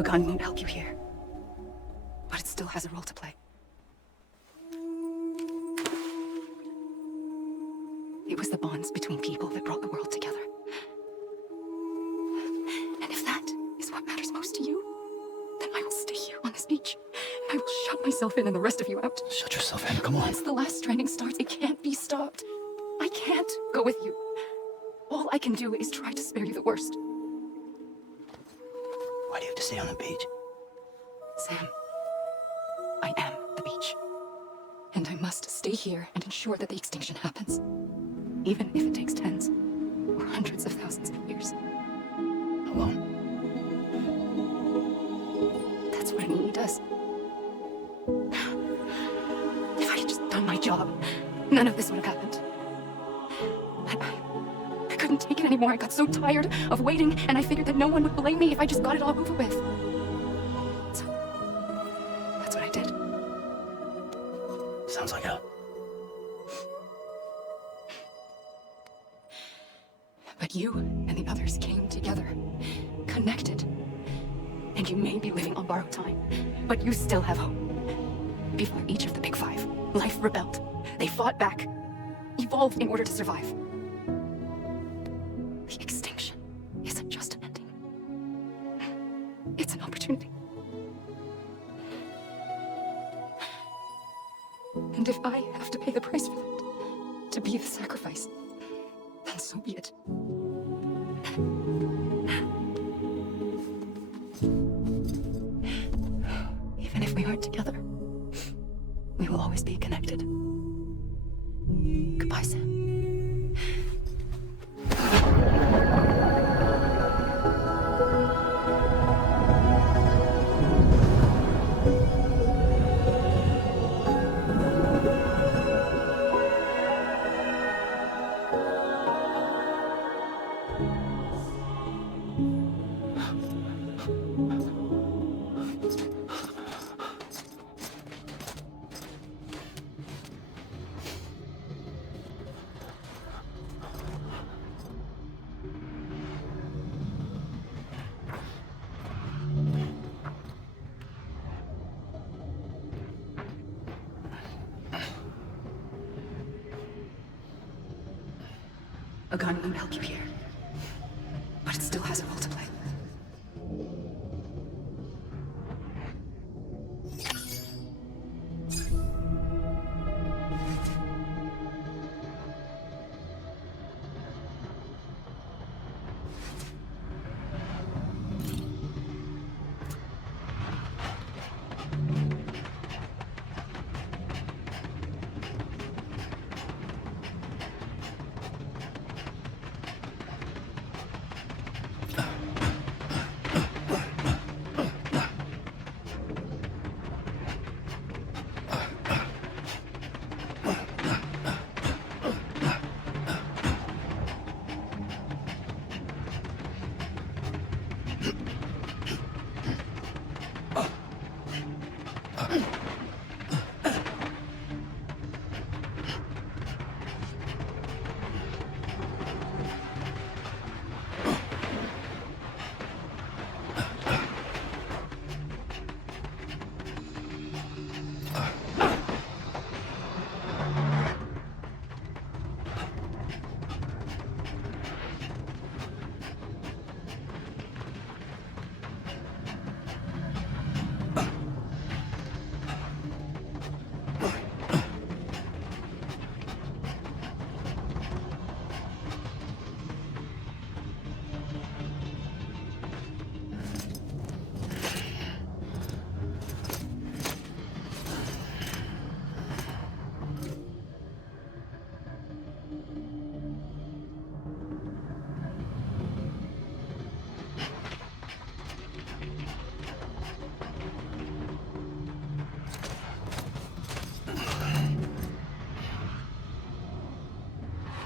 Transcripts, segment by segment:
A gun won't help you here, but it still has a role to play. It was the bonds between people that brought the world together. And if that is what matters most to you, then I will stay here on this beach. I will shut myself in and the rest of you out. Shut yourself in, come on. Once the last stranding starts, it can't be stopped. I can't go with you. All I can do is try to spare you the worst. Why do you have to stay on the beach? Sam, I am the beach. And I must stay here and ensure that the extinction happens. Even if it takes tens or hundreds of thousands of years. Alone? That's what an EE does. If I had just done my job, none of this would have happened. But I couldn't take it anymore. I got so tired of waiting, and I figured that no one would blame me if I just got it all over with. So, that's what I did. Sounds like hell. But you and the others came together, connected. And you may be living on borrowed time, but you still have hope. Before each of the Big Five, life rebelled. They fought back, evolved in order to survive. The extinction isn't just an ending. It's an opportunity. And if I have to pay the price for that, to be the sacrifice, then so be it. Even if we aren't together, we will always be connected. Goodbye, Sam. A gun won't help you here, but it still has a role to play.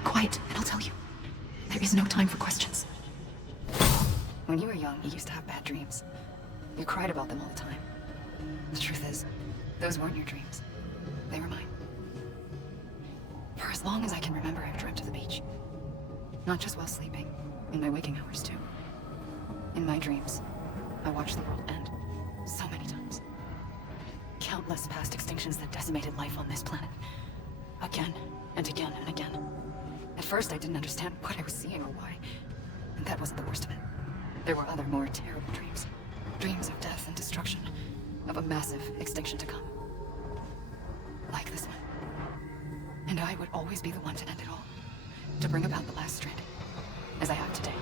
Quiet, and I'll tell you. There is no time for questions. When you were young, you used to have bad dreams. You cried about them all the time. The truth is, those weren't your dreams. They were mine. For as long as I can remember, I've dreamt of the beach. Not just while sleeping, in my waking hours too. In my dreams, I watched the world end so many times. Countless past extinctions that decimated life on this planet. Again and again and again. At first, I didn't understand what I was seeing or why. And that wasn't the worst of it. There were other more terrible dreams. Dreams of death and destruction. Of a massive extinction to come. Like this one. And I would always be the one to end it all. To bring about the last stranding. As I have today.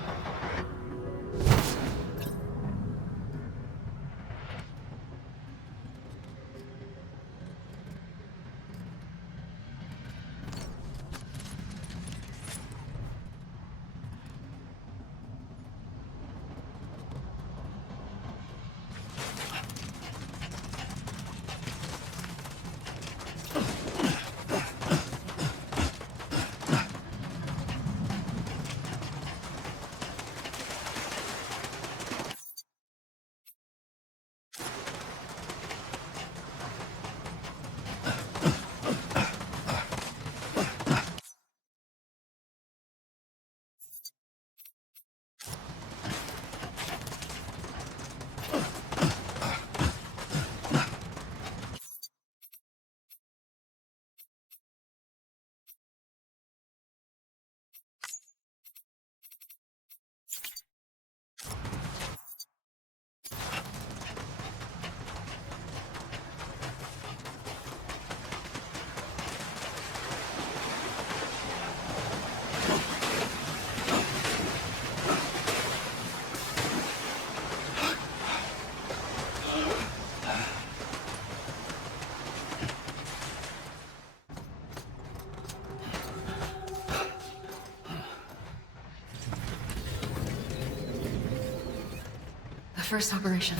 First operation.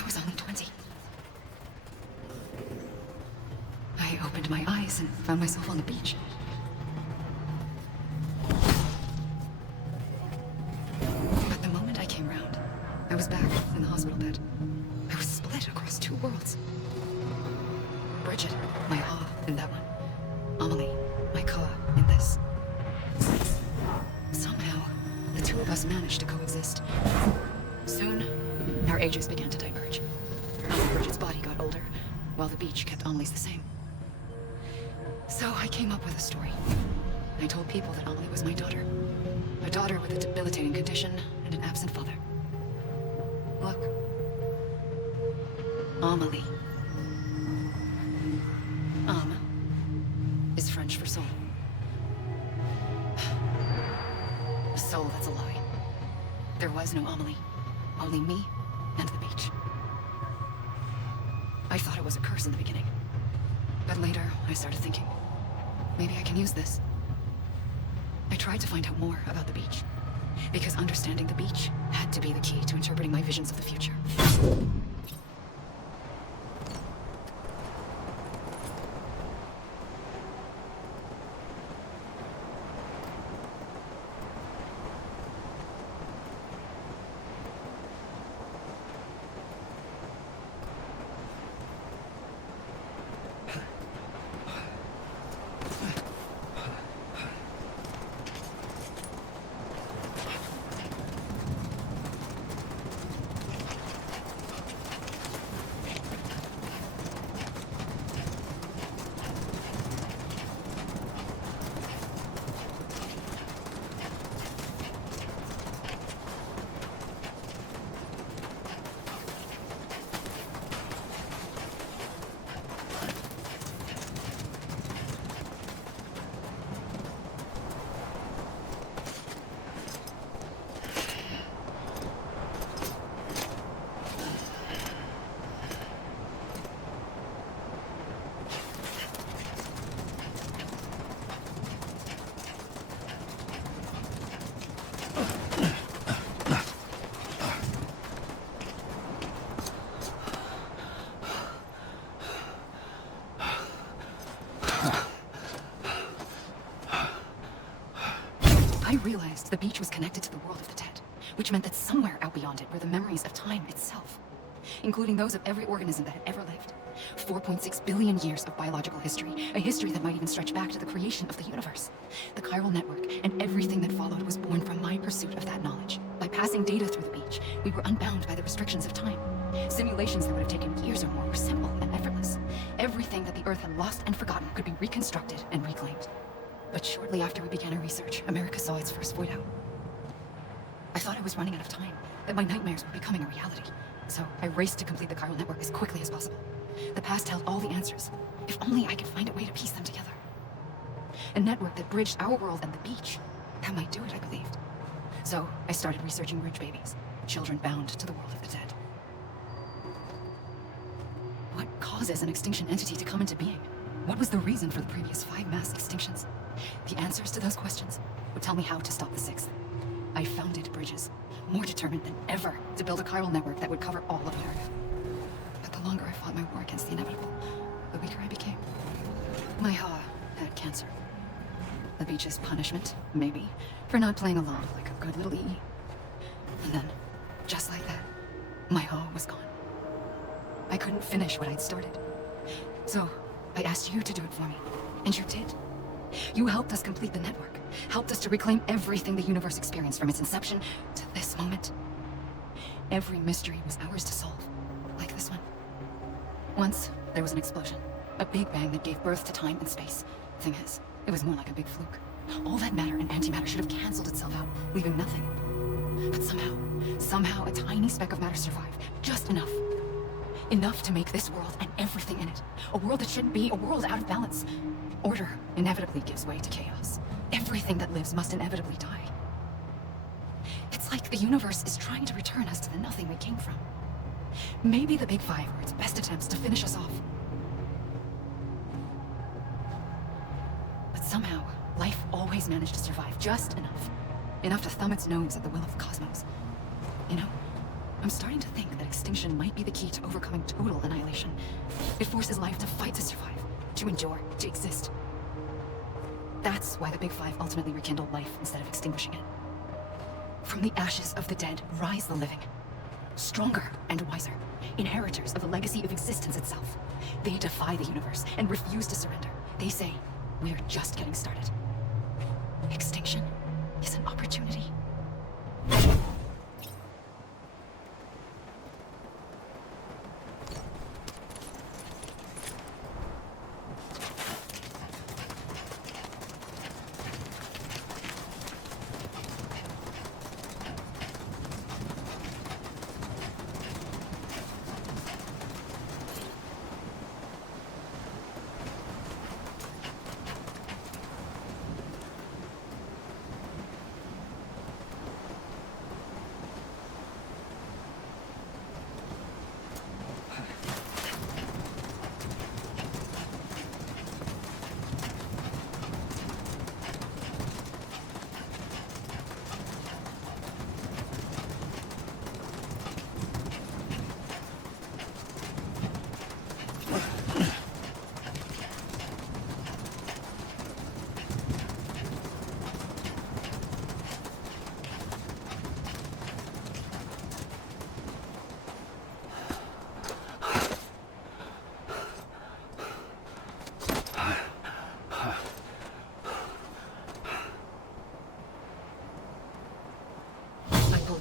I was only 20. I opened my eyes and found myself on the beach. But the moment I came round, I was back in the hospital bed. I was split across two worlds. Bridget, my Ha in that one. Amelie, my Ka in this. Somehow, the two of us managed to coexist. Soon, our ages began to diverge. Bridget's body got older, while the beach kept Amelie's the same. So I came up with a story. I told people that Amelie was my daughter. A daughter with a debilitating condition and an absent father. Look. Amelie. Is French for soul. A soul that's a lie. There was no Amelie. Only me and the beach. I thought it was a curse in the beginning. But later, I started thinking, maybe I can use this. I tried to find out more about the beach. Because understanding the beach had to be the key to interpreting my visions of the future. I realized the beach was connected to the world of the dead, which meant that somewhere out beyond it were the memories of time itself, including those of every organism that had ever lived. 4.6 billion years of biological history, a history that might even stretch back to the creation of the universe. The chiral network and everything that followed was born from my pursuit of that knowledge. By passing data through the beach, knowledge, we were unbound by the restrictions of time. Simulations that would have taken years or more were simple and effortless. Everything that the Earth had lost and forgotten could be reconstructed and reclaimed. But shortly after we began our research, America saw its first void out. I thought I was running out of time, that my nightmares were becoming a reality. So I raced to complete the chiral network as quickly as possible. The past held all the answers. If only I could find a way to piece them together. A network that bridged our world and the beach. That might do it, I believed. So I started researching bridge babies, children bound to the world of the dead. What causes an extinction entity to come into being? What was the reason for the previous 5 mass extinctions? The answers to those questions would tell me how to stop the 6th. I founded bridges, more determined than ever to build a chiral network that would cover all of America. But the longer I fought my war against the inevitable, the weaker I became. My Ha had cancer. The beach's punishment, maybe, for not playing along like a good little E. And then, just like that, my Ha was gone. I couldn't finish what I'd started. So, I asked you to do it for me, and you did. You helped us complete the network, helped us to reclaim everything the universe experienced from its inception to this moment. Every mystery was ours to solve, like this one. Once, there was an explosion, a big bang that gave birth to time and space. Thing is, it was more like a big fluke. All that matter and antimatter should have canceled itself out, leaving nothing. But somehow, a tiny speck of matter survived, just enough. Enough to make this world and everything in it. A world that shouldn't be, a world out of balance. Order inevitably gives way to chaos. Everything that lives must inevitably die. It's like the universe is trying to return us to the nothing we came from. Maybe the Big Five were its best attempts to finish us off. But somehow, life always managed to survive just enough. Enough to thumb its nose at the will of the cosmos. You know, I'm starting to think that extinction might be the key to overcoming total annihilation. It forces life to fight to survive, to endure, to exist. That's why the Big Five ultimately rekindled life instead of extinguishing it. From the ashes of the dead rise the living. Stronger and wiser, inheritors of the legacy of existence itself. They defy the universe and refuse to surrender. They say, we're just getting started. Extinction is an opportunity.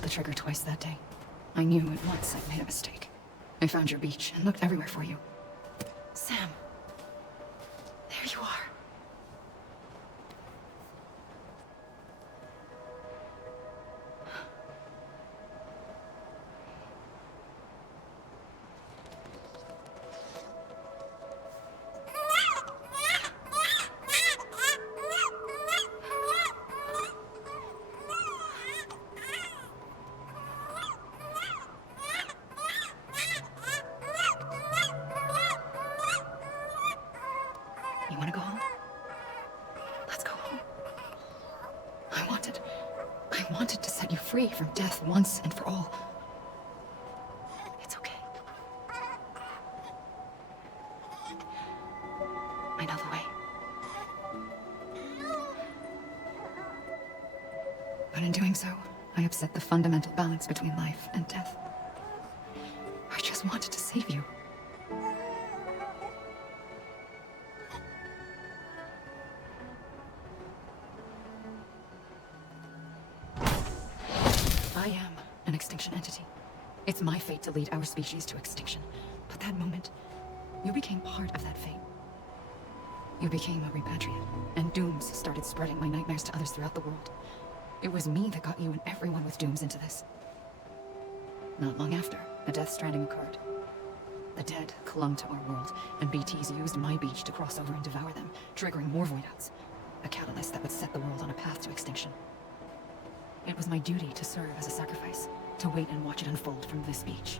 The trigger twice that day. I knew at once I'd made a mistake. I found your beach and looked everywhere for you. Sam. There you are. You want to go home? Let's go home. I wanted to set you free from death once and for all. It's okay. I know the way. But in doing so, I upset the fundamental balance between life and death. I just wanted to save you. I am an extinction entity. It's my fate to lead our species to extinction. But that moment, you became part of that fate. You became a repatriate, and dooms started spreading my nightmares to others throughout the world. It was me that got you and everyone with dooms into this. Not long after, a Death Stranding occurred. The dead clung to our world, and BTs used my beach to cross over and devour them, triggering more void-outs, a catalyst that would set the world on a path to extinction. It was my duty to serve as a sacrifice, to wait and watch it unfold from this beach.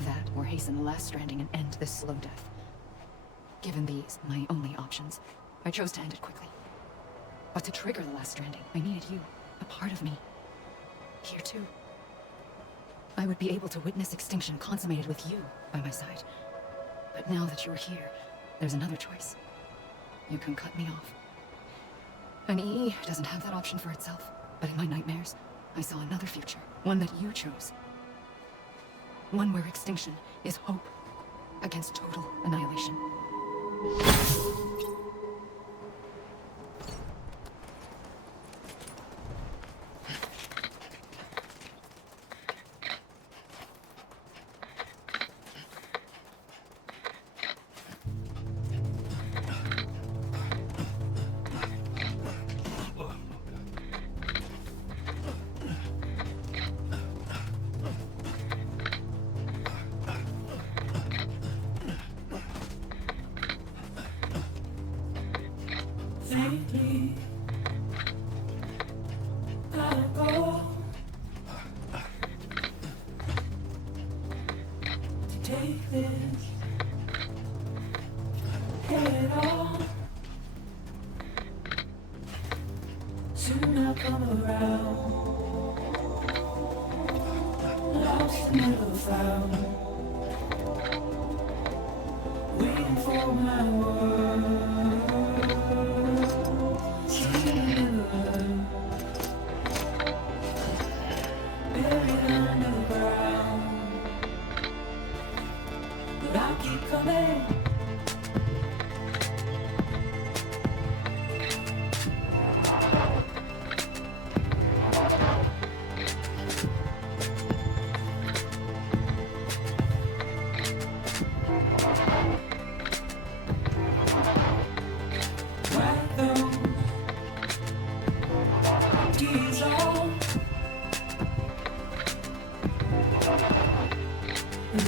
That, or hasten the last stranding and end this slow death. Given these, my only options, I chose to end it quickly. But to trigger the last stranding, I needed you, a part of me. Here too. I would be able to witness extinction consummated with you by my side. But now that you're here, there's another choice. You can cut me off. An EE doesn't have that option for itself, but in my nightmares, I saw another future, one that you chose. One where extinction is hope against total annihilation. Lately, gotta go to take this head on. Soon I'll come around, lost and never found, waiting for my word.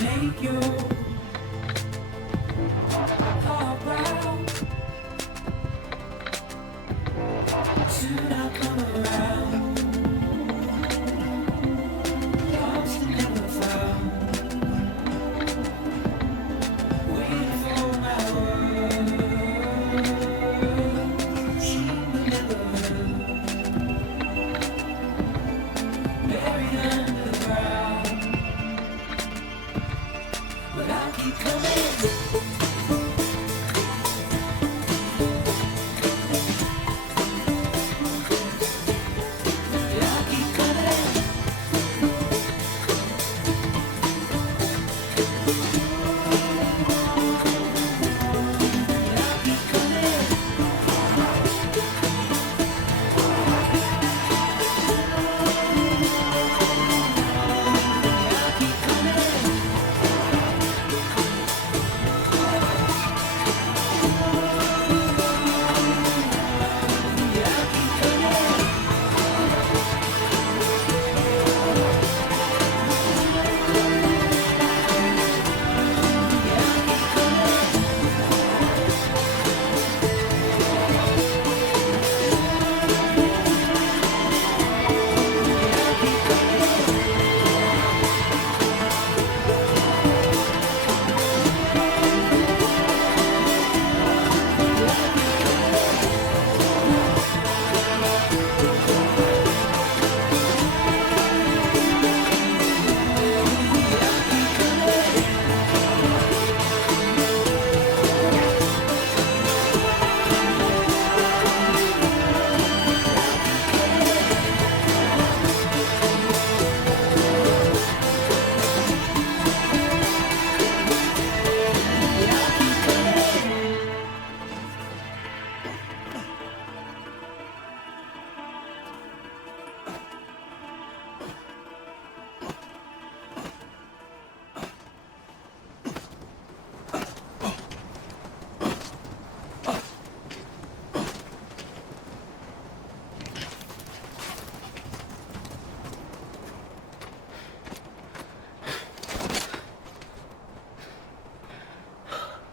Make you heart proud. Soon I'll come around, lost and never found, waiting for my word. Seem to never buried underground. But I keep coming.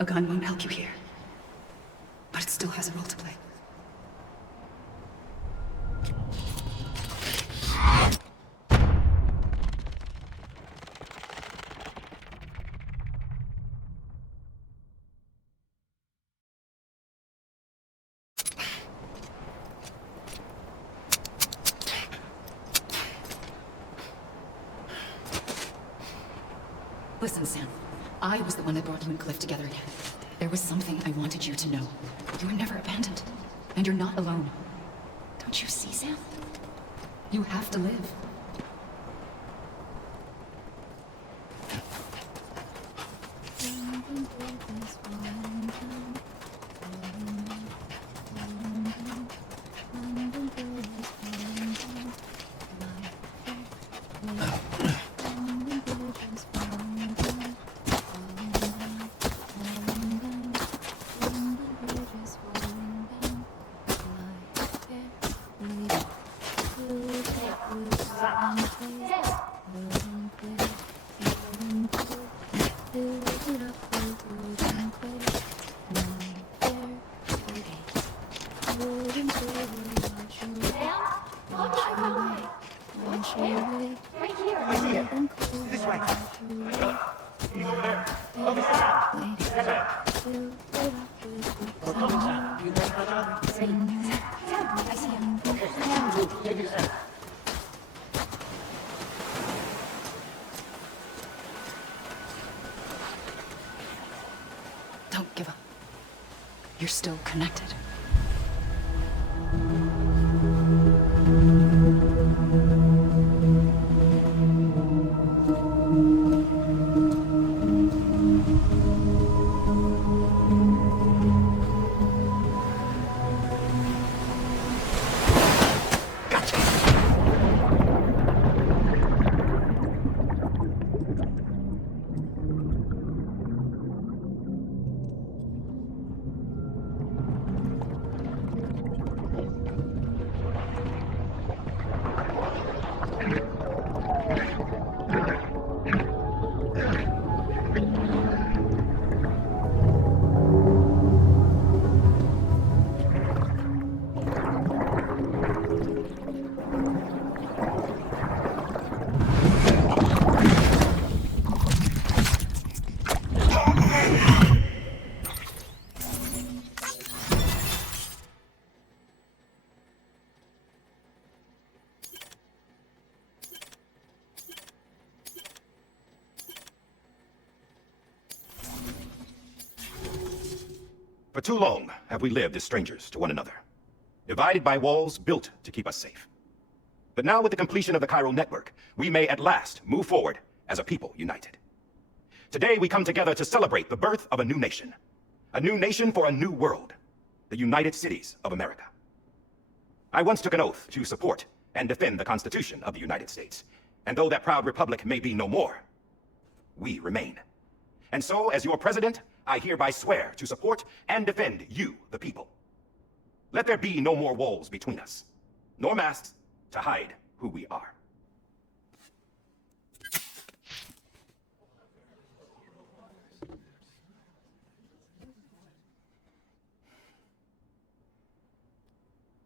A gun won't help you here. But it still has a role to play. Listen, Sam. I was the one that brought you and Cliff together again. There was something I wanted you to know. You were never abandoned. And you're not alone. Don't you see, Sam? You have to live. Don't give up. You're still connected. For too long have we lived as strangers to one another, divided by walls built to keep us safe. But now with the completion of the chiral network, we may at last move forward as a people united. Today we come together to celebrate the birth of a new nation for a new world, the United Cities of America. I once took an oath to support and defend the Constitution of the United States, and though that proud republic may be no more, we remain. And so, as your president, I hereby swear to support and defend you, the people. Let there be no more walls between us, nor masks to hide who we are.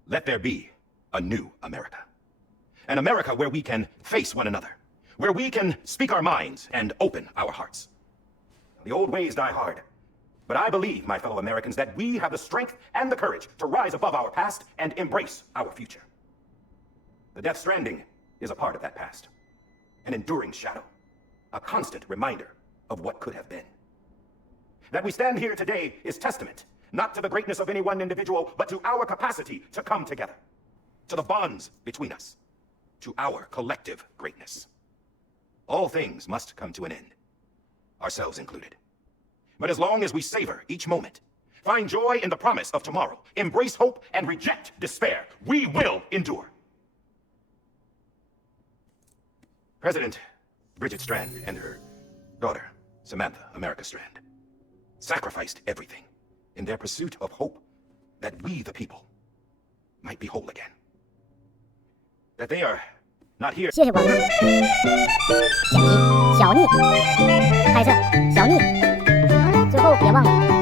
Let there be a new America. An America where we can face one another, where we can speak our minds and open our hearts. The old ways die hard, but I believe, my fellow Americans, that we have the strength and the courage to rise above our past and embrace our future. The Death Stranding is a part of that past, an enduring shadow, a constant reminder of what could have been. That we stand here today is testament, not to the greatness of any one individual, but to our capacity to come together, to the bonds between us, to our collective greatness. All things must come to an end, ourselves included. But as long as we savor each moment, find joy in the promise of tomorrow, embrace hope, and reject despair, we will endure. President Bridget Strand and her daughter, Samantha America Strand, sacrificed everything in their pursuit of hope that we, the people, might be whole again. That they are not here. 谢谢广大。剪辑小腻，拍摄小腻，最后别忘了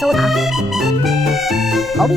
搜查，逃避。